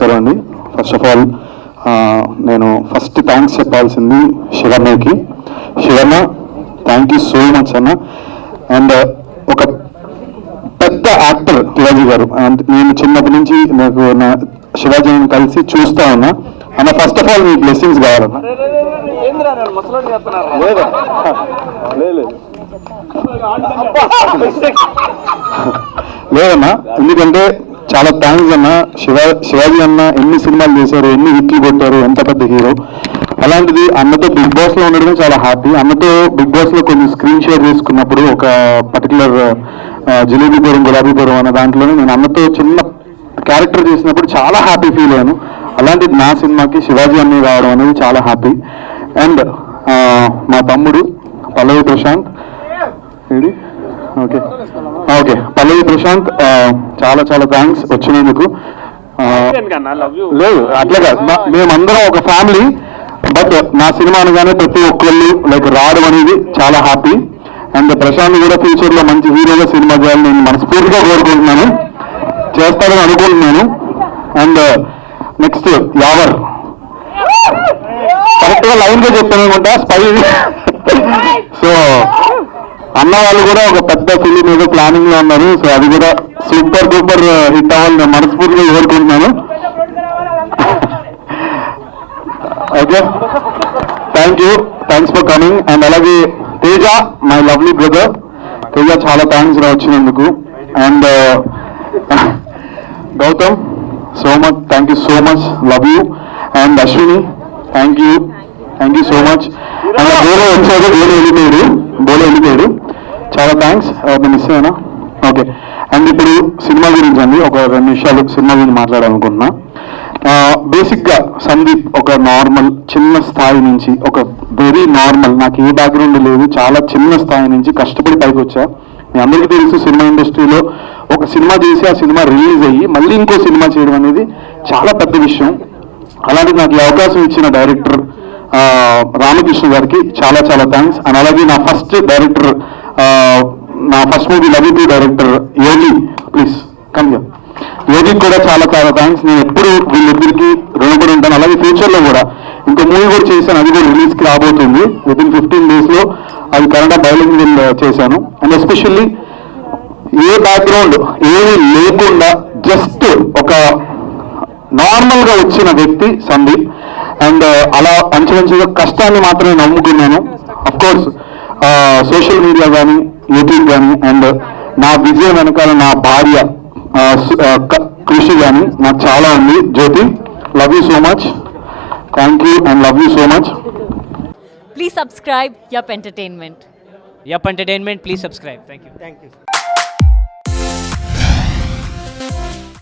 నమస్కారం అండి first of all నేను ఫస్ట్ థ్యాంక్స్ చెప్పాల్సింది శివన్నకి Shivanna thank you so much అన్న. అండ్ ఒక పెద్ద యాక్టర్ శివాజీ గారు. అండ్ నేను చిన్నప్పటి నుంచి నాకు నా శివాజీని కలిసి చూస్తా ఉన్నా. అన్న ఫస్ట్ ఆఫ్ ఆల్ మీ బ్లెస్సింగ్స్ కావాలన్న. లేదా లేదు లేదన్నా ఎందుకంటే చాలా థ్యాంక్స్ అన్న. శివా శివాజీ అన్న ఎన్ని సినిమాలు చేశారు ఎన్ని హిట్లు కొట్టారు ఎంత పెద్ద హీరో. అలాంటిది అన్నతో బిగ్ బాస్లో ఉండడం చాలా హ్యాపీ అన్నతో బిగ్ బాస్లో కొన్ని స్క్రీన్ షేర్ చేసుకున్నప్పుడు ఒక పర్టికులర్ జిలేబీపురం గులాబీపురం అనే దాంట్లోనే నేను అన్నతో చిన్న క్యారెక్టర్ చేసినప్పుడు చాలా హ్యాపీ ఫీల్ అయ్యాను. అలాంటిది నా సినిమాకి శివాజీ అన్నీ రావడం అనేది చాలా హ్యాపీ అండ్ మా తమ్ముడు పల్లవి ప్రశాంత్. ఏడి? ఓకే. ఓకే పల్లవి ప్రశాంత్ చాలా చాలా థ్యాంక్స్ వచ్చినందుకు. లేదు అట్లా కాదు. మేమందరం ఒక ఫ్యామిలీ బట్ నా సినిమా అనగానే ప్రతి ఒక్కళ్ళు లైక్ రావడం అనేది చాలా హ్యాపీ అండ్ ప్రశాంత్ కూడా ఫ్యూచర్లో మంచి హీరోగా సినిమా చేయాలని నేను మనస్ఫూర్తిగా కోరుకుంటున్నాను. చేస్తారని అనుకుంటున్నాను. అండ్ నెక్స్ట్ యావర్. కరెక్ట్గా లైన్గా చెప్పాను అనుకుంటా స్పై అన్న వాళ్ళు కూడా ఒక పెద్ద ఫిలిం ఏదో ప్లానింగ్లో ఉన్నారు. సో అది కూడా సూపర్ డూపర్ హిట్ అవ్వాలని మనస్ఫూర్తిగా కోరుకుంటున్నాను. Okay thank you thanks for coming and అలాగే Teja my lovely brother Teja చాలా థ్యాంక్స్ రా వచ్చినందుకు. And Gautham so much thank you so much love you and Ashwini thank you thank you so much and బోలో వచ్చాడు. బోలో వెళ్ళిపోయాడు. బోలో వెళ్ళిపోయాడు. చాలా థ్యాంక్స్ మిస్ అయినా ఓకే అండ్ ఇప్పుడు సినిమా గురించి అండి. ఒక రెండు నిమిషాలు సినిమా గురించి మాట్లాడాలనుకుంటున్నా. Uh, బేసిక్గా సందీప్ ఒక నార్మల్ చిన్న స్థాయి నుంచి ఒక వెరీ నార్మల్ నాకు ఏ బ్యాక్గ్రౌండ్ లేదు చాలా చిన్న స్థాయి నుంచి కష్టపడి పైకి వచ్చా. మీ అందరికీ తెలుసు సినిమా ఇండస్ట్రీలో ఒక సినిమా చేసి ఆ సినిమా రిలీజ్ అయ్యి మళ్ళీ ఇంకో సినిమా చేయడం అనేది చాలా పెద్ద విషయం. అలాంటి నాకు ఈ అవకాశం ఇచ్చిన డైరెక్టర్ uh, రామకృష్ణ గారికి చాలా చాలా థ్యాంక్స్ అండ్ అలాగే నా first director first movie love to director Yogi please come Yogi కూడా చాలా చాలా థ్యాంక్స్ నేను ఎప్పుడు వీళ్ళిద్దరికి రుణపడి ఉంటాను. అలాగే ఫ్యూచర్లో కూడా. ఇంకో మూవీ కూడా చేశాను. అది కూడా రిలీజ్కి రాబోతుంది. విత్ ఇన్ ఫిఫ్టీన్ డేస్లో అది కన్నడ బయలుంగ్ uh, చేశాను. అండ్ ఎస్పెషల్లీ ఏ బ్యాక్గ్రౌండ్ ఏమీ లేకుండా జస్ట్ ఒక నార్మల్గా వచ్చిన వ్యక్తి సందీప్. అండ్ uh, అలా అంచుమంచుగా కష్టాన్ని మాత్రమే నమ్ముకున్నాను. అఫ్ కోర్స్ సోషల్ మీడియా కానీ యూట్యూబ్ కానీ అండ్ నా విజయం వెనకాల నా భార్య కృషి కానీ నాకు చాలా ఉంది. Jyothi love you so much thank you and love you so much please subscribe yup entertainment yup entertainment please subscribe thank you thank you